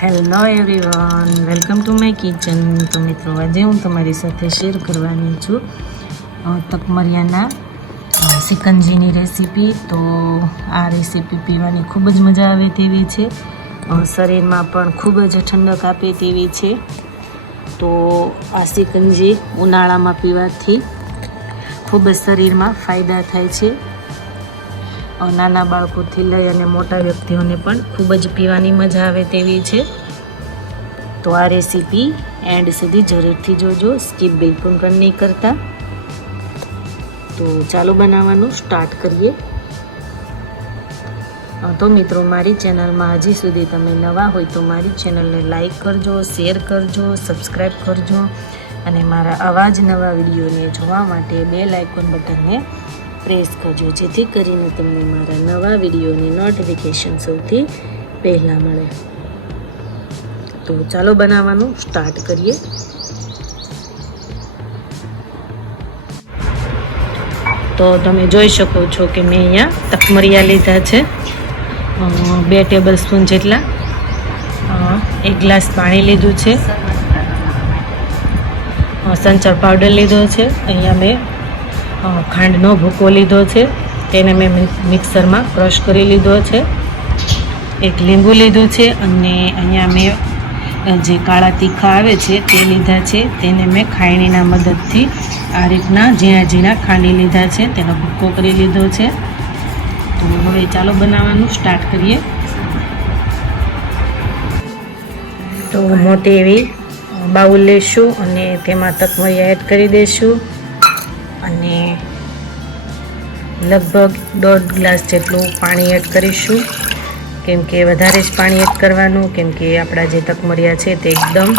Hello everyone, welcome to my kitchen. તો મિત્રો, આજે હું તમારી સાથે શેર કરવાની છું તકમરિયાના સિકંજીની રેસીપી. તો આ રેસીપી પીવાની ખૂબ જ મજા આવે તેવી છે, શરીરમાં પણ ખૂબ જ ઠંડક આપે તેવી છે. તો આ સિકંજી ઉનાળામાં પીવાથી ખૂબ જ શરીરમાં ફાયદા થાય છે. નાના બાળકોથી લઈ અને મોટા વ્યક્તિઓને પણ ખૂબ જ પીવાની મજા આવે તેવી છે. તો આ રેસીપી એન્ડ સુધી જરૂરથી જોજો, સ્કીપ બિલકુલ પણ નહીં કરતા. તો ચાલો બનાવવાનું સ્ટાર્ટ કરીએ. તો મિત્રો, મારી ચેનલમાં હજી સુધી તમે નવા હોય તો મારી ચેનલને લાઈક કરજો, શેર કરજો, સબસ્ક્રાઈબ કરજો અને મારા આવા જ નવા વિડીયોને જોવા માટે બેલ આઇકોન બટનને પ્રેસ કરજો, જેથી કરીને તમને મારા નવા વિડીયોની નોટિફિકેશન સૌથી પહેલાં મળે. તો ચાલો બનાવવાનું સ્ટાર્ટ કરીએ. તો તમે જોઈ શકો છો કે મેં અહીંયા તકમરિયા લીધા છે, 2 ટેબલ સ્પૂન જેટલા. 1 ગ્લાસ પાણી લીધું છે, સંચળ પાવડર લીધો છે. અહીંયા મેં ખાંડનો ભૂકો લીધો છે, તેને મેં મિક્સરમાં ક્રશ કરી લીધો છે. 1 લીંબુ લીધું છે અને અહીંયા મેં જે કાળા તીખા આવે છે તે લીધા છે. તેને મેં ખાયણીના મદદથી આ રીતના ઝીણા ઝીણા ખાંડી લીધા છે, તેનો ભૂકો કરી લીધો છે. તો હવે ચાલો બનાવવાનું સ્ટાર્ટ કરીએ. તો મોટી એવી બાઉલ લઈશું અને તેમાં તકમરિયા એડ કરી દઈશું અને લગભગ 1.5 ગ્લાસ જેટલું પાણી એડ કરીશું, કેમ કે વધારે જ પાણી એડ કરવાનું, કેમ કે આપણા જે તકમરિયા છે તે એકદમ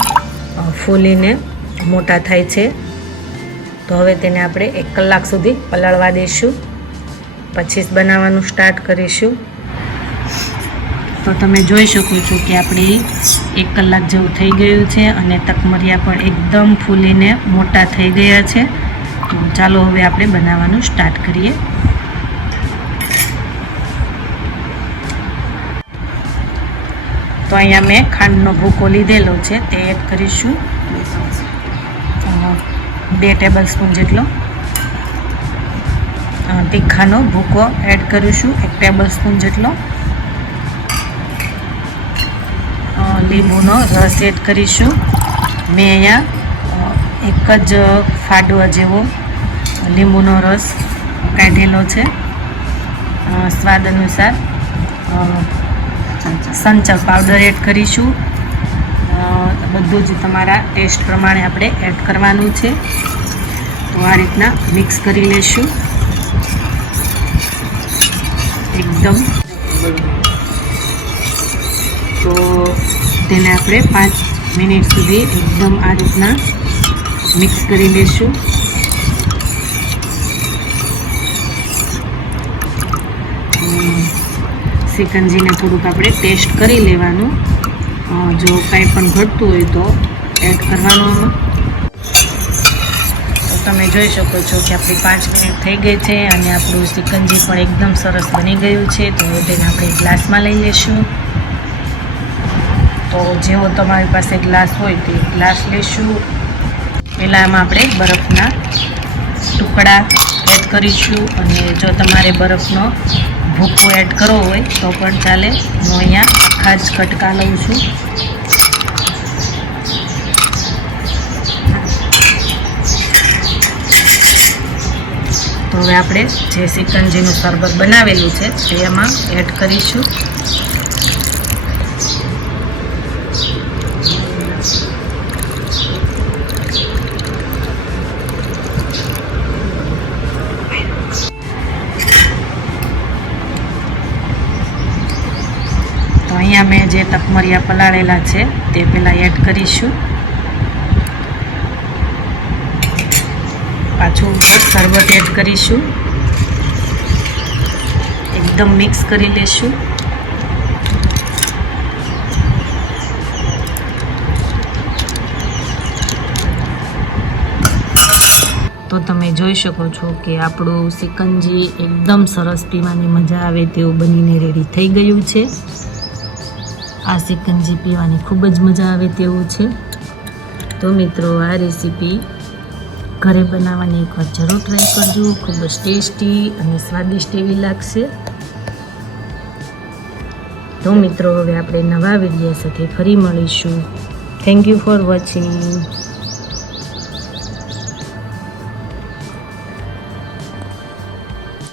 ફૂલીને મોટા થાય છે. તો હવે તેને આપણે 1 કલાક સુધી પલાળવા દઈશું, પછી જ બનાવવાનું સ્ટાર્ટ કરીશું. તો તમે જોઈ શકો છો કે આપણે 1 કલાક જેવું થઈ ગયું છે અને તકમરિયા પણ એકદમ ફૂલીને મોટા થઈ ગયા છે. તો ચાલો હવે આપણે બનાવવાનું સ્ટાર્ટ કરીએ. તો અહીંયા મેં ખાંડનો ભૂકો લીધેલો છે તે એડ કરીશું, 2 ટેબલ સ્પૂન જેટલો. તીખાનો ભૂકો એડ કરીશું, 1 ટેબલ સ્પૂન જેટલો. લીંબુનો રસ એડ કરીશું. મેં અહીંયા એક જ ફાડવા જેવો લીંબુનો રસ કાઢેલો છે. સ્વાદ અનુસાર સંચળ પાવડર એડ કરીશું. બધું જ તમારા ટેસ્ટ પ્રમાણે આપણે એડ કરવાનું છે. તો આ રીતના મિક્સ કરી લેશું એકદમ. તો તેને આપણે 5 મિનિટ સુધી એકદમ આ રીતના મિક્સ કરી લેશું. સિકંજીને થોડુંક આપણે ટેસ્ટ કરી લેવાનું, જો કાંઈ પણ ઘટતું હોય તો એડ કરવાનું આમાં. તો તમે જોઈ શકો છો કે આપણી 5 મિનિટ થઈ ગઈ છે અને આપણું સિકંજી પણ એકદમ સરસ બની ગયું છે. તો તેને આપણે ગ્લાસમાં લઈ લઈશું. તો જેવો તમારી પાસે ગ્લાસ હોય તે ગ્લાસ લઈશું. પહેલાં આમાં આપણે બરફના ટુકડા એડ કરીશું અને જો તમારે બરફનો ભૂકો એડ કરવો હોય તો પણ ચાલે. હું અહીંયા આખા જ કટકા લઉં છું. તો હવે આપણે જે સિકંજીનું શરબત બનાવેલું છે તે એમાં એડ કરીશું. અહીંયા મેં જે તકમરિયા પલાળેલા છે તે પહેલાં એડ કરીશું. પાછું શરબત એડ કરીશું, એકદમ મિક્સ કરી લેશું. તો તમે જોઈ શકો છો કે આપણું સિકંજી એકદમ સરસ પીવાની મજા આવે તેવું બનીને રેડી થઈ ગયું છે. આ સિકંજી પીવાની ખૂબ જ મજા આવે તેવું છે. તો મિત્રો આ રેસીપી ઘરે બનાવવાની એકવાર જરૂર ટ્રાય કરજો. ખૂબ જ ટેસ્ટી અને સ્વાદિષ્ટ એવી લાગશે. તો મિત્રો હવે આપણે નવા વિડીયો સાથે ફરી મળીશું. Thank you for watching.